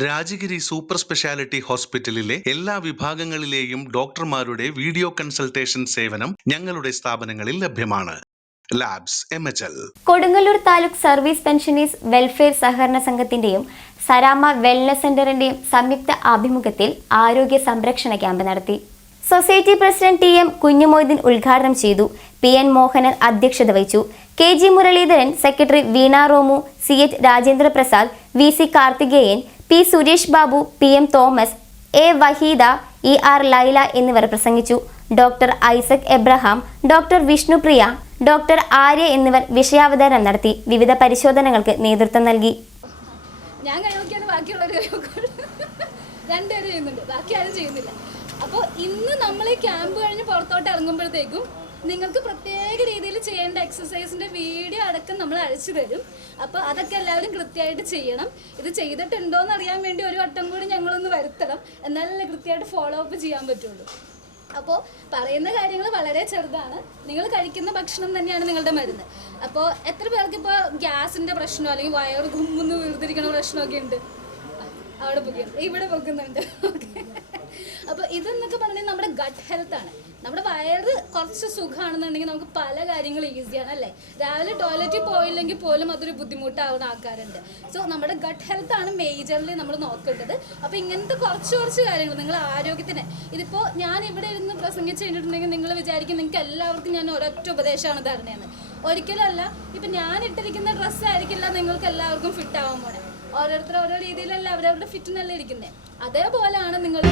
Rajagiri super speciality ഹോസ്പിറ്റലിലെ എല്ലാ വിഭാഗങ്ങളിലെയും ഡോക്ടർമാരുടെ വീഡിയോ കൺസൾട്ടേഷൻ സേവനം ഞങ്ങളുടെ സ്ഥാപനങ്ങളിൽ ലഭ്യമാണ്. Labs MHL. Kodungallur taluk service pensioners welfare സഹകരണ സംഘത്തിന്റെയും സരാമ വെൽനസ് സെന്ററിന്റെയും സംയുക്ത ആഭിമുഖ്യത്തിൽ ആരോഗ്യ സംരക്ഷണ ക്യാമ്പ് നടത്തി. സൊസൈറ്റി പ്രസിഡന്റ് TM കുഞ്ഞുമൊയ്തീൻ ഉദ്ഘാടനം ചെയ്തു. PN മോഹനൻ അധ്യക്ഷത വഹിച്ചു. KG Muraleedharan, secretary Veena Romu, CH Rajendra Prasad, VC Karthikeyan, P Suresh Babu, PM Thomas, A Waheeda, ER Laila എന്നിവർ പ്രസംഗിച്ചു. Doctor Isaac Abraham, doctor Vishnupriya, doctor Arya എന്നിവർ വിഷയാവതരണം നടത്തി. വിവിധ പരിശോധനകൾക്ക് നേതൃത്വം നൽകി. ഞാൻ കഴിവൊക്കെയാണ് ബാക്കിയുള്ളവർ രണ്ടുപേരും ചെയ്യുന്നുണ്ട്, ബാക്കി ആരും ചെയ്യുന്നില്ല. അപ്പോൾ ഇന്ന് നമ്മൾ ഈ ക്യാമ്പ് കഴിഞ്ഞ് പുറത്തോട്ട് ഇറങ്ങുമ്പോഴത്തേക്കും നിങ്ങൾക്ക് പ്രത്യേക രീതിയിൽ ചെയ്യേണ്ട എക്സസൈസിൻ്റെ വീഡിയോ അടക്കം നമ്മൾ അയച്ചു തരും. അപ്പോൾ അതൊക്കെ എല്ലാവരും കൃത്യമായിട്ട് ചെയ്യണം. ഇത് ചെയ്തിട്ടുണ്ടോ എന്ന് അറിയാൻ വേണ്ടി ഒരു വട്ടം കൂടി ഞങ്ങളൊന്ന് വരുത്തണം, എന്നാലല്ലേ കൃത്യമായിട്ട് ഫോളോ അപ്പ് ചെയ്യാൻ പറ്റുള്ളൂ. അപ്പോൾ പറയുന്ന കാര്യങ്ങൾ വളരെ ചെറുതാണ്. നിങ്ങൾ കഴിക്കുന്ന ഭക്ഷണം തന്നെയാണ് നിങ്ങളുടെ മരുന്ന്. അപ്പോൾ എത്ര പേർക്ക് ഇപ്പോൾ ഗ്യാസിൻ്റെ പ്രശ്നമോ അല്ലെങ്കിൽ വയറ് ഗുമ്മെന്ന് വീർത്തിരിക്കണ പ്രശ്നമൊക്കെ ഉണ്ട്? അവിടെ പൊക്കുന്നുണ്ട്, ഇവിടെ പൊക്കുന്നുണ്ട്. ഓക്കെ. അപ്പോൾ ഇതെന്നൊക്കെ പറഞ്ഞാൽ നമ്മുടെ ഗട്ട് ഹെൽത്താണ്. നമ്മുടെ വയറ് കുറച്ച് സുഖമാണെന്നുണ്ടെങ്കിൽ നമുക്ക് പല കാര്യങ്ങളും ഈസിയാണ് അല്ലേ. രാവിലെ ടോയ്ലറ്റിൽ പോയില്ലെങ്കിൽ പോലും അതൊരു ബുദ്ധിമുട്ടാവുന്ന ആൾക്കാരുണ്ട്. സോ നമ്മുടെ ഗട്ട് ഹെൽത്താണ് മേജർലി നമ്മൾ നോക്കേണ്ടത്. അപ്പോൾ ഇങ്ങനത്തെ കുറച്ച് കാര്യങ്ങൾ നിങ്ങൾ ആരോഗ്യത്തിന്, ഇതിപ്പോൾ ഞാൻ ഇവിടെ ഇരുന്ന് പ്രസംഗിച്ച് കഴിഞ്ഞിട്ടുണ്ടെങ്കിൽ നിങ്ങൾ വിചാരിക്കും നിങ്ങൾക്ക് എല്ലാവർക്കും ഞാൻ ഒരൊറ്റ ഉപദേശമാണ് തരണേന്ന്. ഒരിക്കലല്ല. ഇപ്പം ഞാൻ ഇട്ടിരിക്കുന്ന ഡ്രസ്സായിരിക്കില്ല നിങ്ങൾക്ക് എല്ലാവർക്കും ഫിറ്റ് ആവാൻ പോണേ. ഓരോരുത്തർ ഓരോ രീതിയിലല്ല അവരവരുടെ ഫിറ്റിനല്ല ഇരിക്കുന്നത്. അതേപോലെയാണ് നിങ്ങൾ